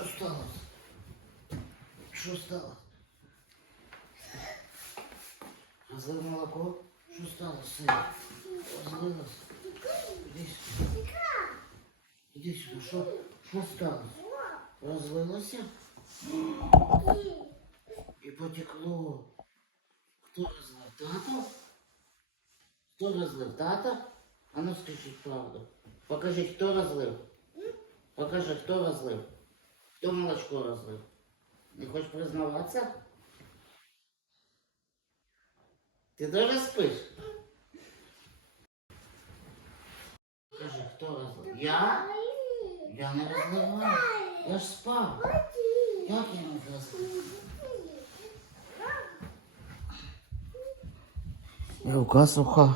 Що сталося? Що сталося? Розлив молоко? Що сталося? син? Розлилось? Іди сюди. Іди сюди. Що, що сталося? Розлилося? І потекло. Хто розлив? Тато? Хто розлив? Тато? А ну скажіть правду. Покажіть, хто розлив? Покажи, хто розлив? Хто молочко розлив? Не хочеш признаватися? Ти дуже спиш? Покажи, хто розлив? Я? Я не розливаю. Я ж спав. Як я не розлив? Рука суха.